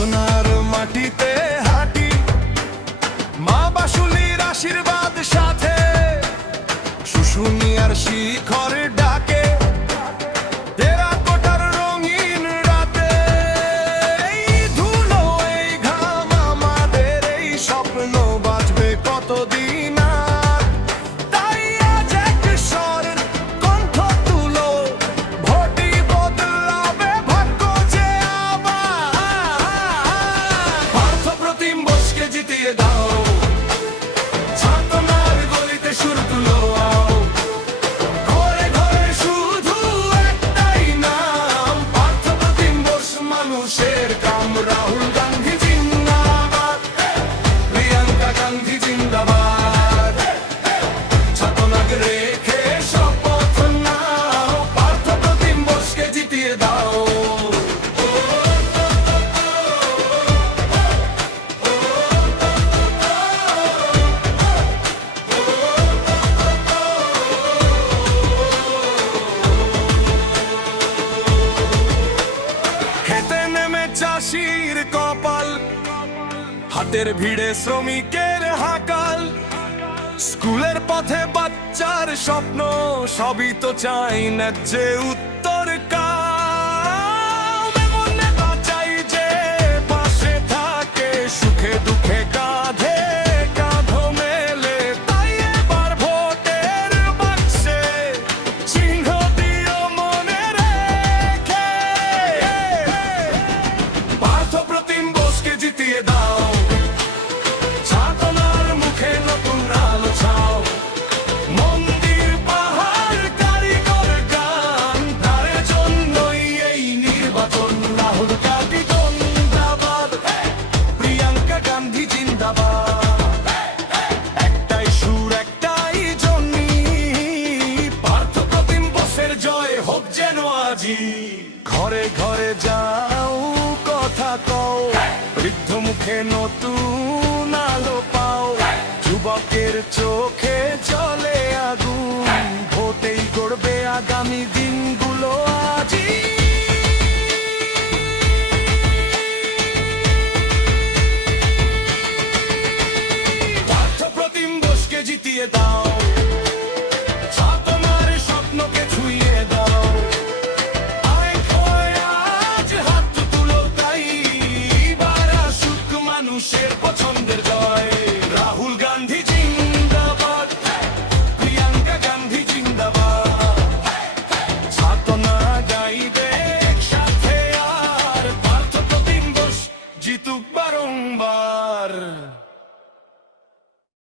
ছাতনার মাটিতে হাঁটি, মা বাসুলির আশীর্বাদ সাথে, শুশুনিয়ার শিখর ডাকে, টেরাকোটার রঙিন রাতে। এই ধুলো, এই ঘাম, আমাদের এই স্বপ্ন বাঁচবে কতদিন আর। তাই আজ এক স্বরের কণ্ঠ তুলো, ভোটই বদলাবে ভাগ্য যে আবার। পার্থপ্রতিম বোসকে জিতিয়ে দাও, ছাতনার গলিতে সুর তুলো আও। ঘরে ঘরে শুধু একটাই নাম, পার্থপ্রতিম বোস মানুষের কাম। রাহুল গান্ধী জিন্দাবাদ, প্রিয়াঙ্কা গান্ধী জিন্দাবাদ, ছাতনাকে রেখে শপথ নাও, পার্থপ্রতিম বোসকে জিতিয়ে দাও। খেতে নেমে চাষির কপাল, হাতের ভিড়ে শ্রমিকের হাকাল, স্কুলের পথে বাচ্চার স্বপ্ন, সবই তো চাই ন্যায্য উত্তর কাম। এমন নেতা চাই যে পাশে থাকে, সুখে দুঃখে কাঁধে কাঁধ মেলে। তাই এবার ভোটের বাক্সে চিহ্ন দিও মনে রেখে, পার্থপ্রতিম বোসকে জিতিয়ে দাও। ছাতনার মুখে নতুন আলো ছাও, মন্দির পাহাড় কারিগর গান, তার জন্যই এই নির্বাচন। রাহুল গান্ধী জিন্দাবাদ, প্রিয়াঙ্কা গান্ধী জিন্দাবাদ, একটাই সুর একটাই জনি, পার্থপ্রতিম বোসের জয় হোক যেন আজি। ঘরে ঘরে যাও, কথা কও, বৃদ্ধ মুখে নতুন আলো পাও, যুবকের চোখে জলে আগুন, ভোটেই গড়বে আগামী দিনগুলো আজি। পার্থপ্রতিম বোসকে জিতিয়ে দাও, ছাতনার স্বপ্নকে ছুঁয়ে দাও। আয় খোয় আজ হাত তুলো, তাই এবার আসুক মানুষের পছন্দ।